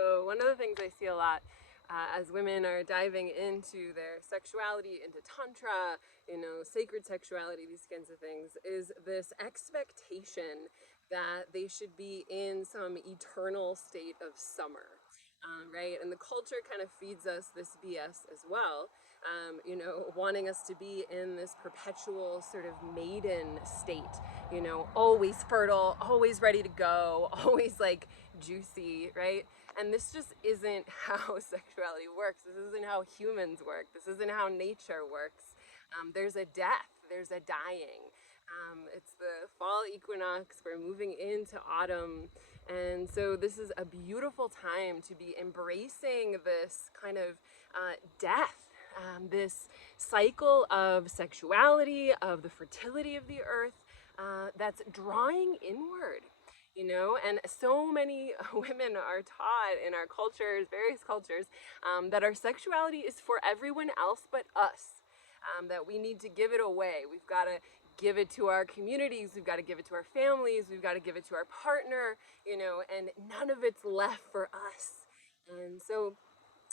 So one of the things I see a lot as women are diving into their sexuality, into tantra, sacred sexuality, these kinds of things, is this expectation that they should be in some eternal state of summer. Right? And the culture kind of feeds us this BS as well, wanting us to be in this perpetual sort of maiden state, always fertile, always ready to go, always like juicy, right? And this just isn't how sexuality works. This isn't how humans work. This isn't how nature works. There's a death, there's a dying. It's the fall equinox, we're moving into autumn. And so this is a beautiful time to be embracing this kind of death, this cycle of sexuality, of the fertility of the earth, that's drawing inward. And so many women are taught in our cultures, various cultures, that our sexuality is for everyone else but us, that we need to give it away. We've got to give it to our communities, we've got to give it to our families, we've got to give it to our partner, and none of it's left for us. And so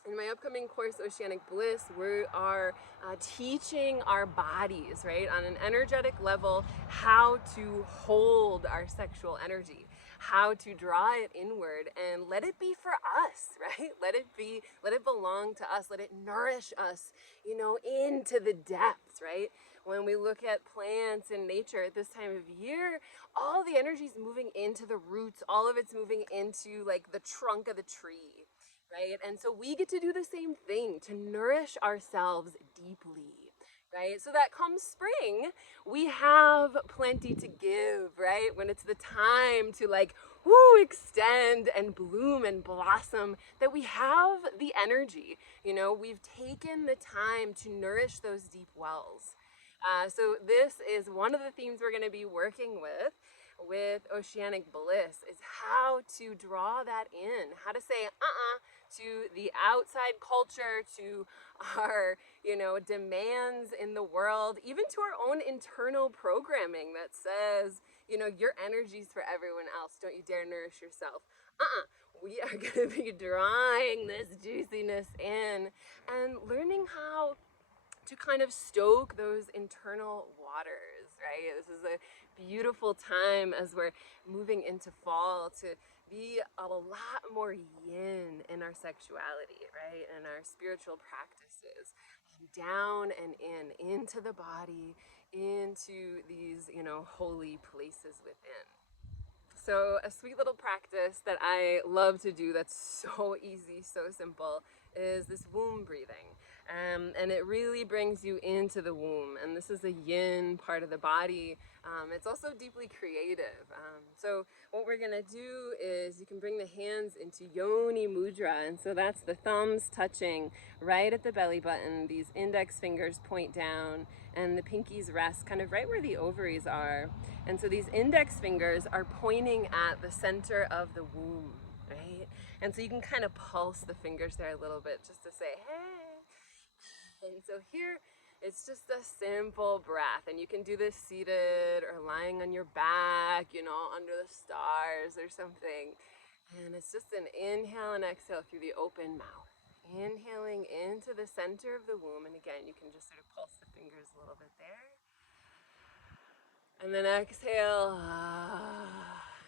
in my upcoming course, Oceanic Bliss, we are teaching our bodies, right, on an energetic level, how to hold our sexual energy, how to draw it inward and let it be for us, right? Let it belong to us, let it nourish us, into the depths, right? When we look at plants and nature at this time of year, all the energy is moving into the roots, all of it's moving into like the trunk of the tree. Right? And so we get to do the same thing, to nourish ourselves deeply, right? So that come spring, we have plenty to give, right? When it's the time to extend and bloom and blossom, that we have the energy, we've taken the time to nourish those deep wells. So this is one of the themes we're going to be working with Oceanic Bliss, is how to draw that in, how to say to the outside culture, to our demands in the world, even to our own internal programming that says, your energy's for everyone else, don't you dare nourish yourself. We are going to be drawing this juiciness in and learning how to kind of stoke those internal waters, right? This is a beautiful time as we're moving into fall to be a lot more yin in our sexuality, right? And our spiritual practices, down and into the body, into these, holy places within. So a sweet little practice that I love to do that's so easy, so simple, is this womb breathing. And it really brings you into the womb. And this is a yin part of the body. It's also deeply creative. So what we're going to do is you can bring the hands into yoni mudra. And so that's the thumbs touching right at the belly button. These index fingers point down and the pinkies rest kind of right where the ovaries are. And so these index fingers are pointing at the center of the womb, right? And so you can kind of pulse the fingers there a little bit just to say, hey. And so here, it's just a simple breath. And you can do this seated or lying on your back, under the stars or something. And it's just an inhale and exhale through the open mouth. Inhaling into the center of the womb. And again, you can just sort of pulse the fingers a little bit there. And then exhale,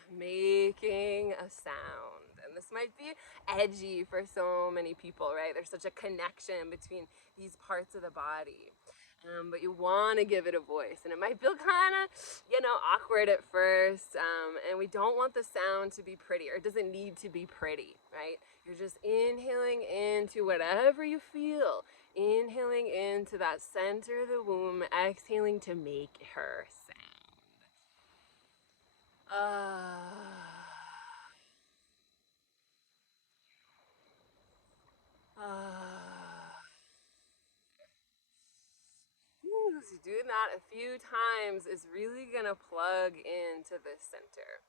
making a sound. And this might be edgy for so many people, right? There's such a connection between these parts of the body. But you want to give it a voice. And it might feel kind of, awkward at first. And we don't want the sound to be pretty, or it doesn't need to be pretty, right? You're just inhaling into whatever you feel. Inhaling into that center of the womb, exhaling to make her sound. So doing that a few times is really gonna plug into this center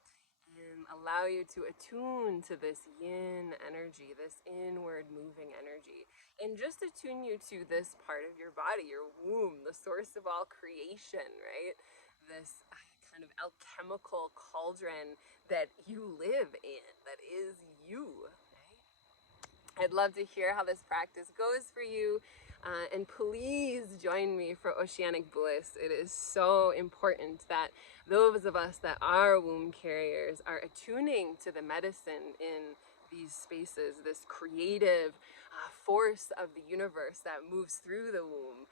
and allow you to attune to this yin energy, this inward moving energy, and just attune you to this part of your body, your womb, the source of all creation, right? This kind of alchemical cauldron that you live in, that is you, right? I'd love to hear how this practice goes for you. And please join me for Oceanic Bliss. It is so important that those of us that are womb carriers are attuning to the medicine in these spaces, this creative force of the universe that moves through the womb,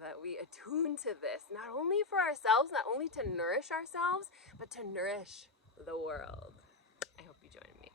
that we attune to this, not only for ourselves, not only to nourish ourselves, but to nourish the world. I hope you join me.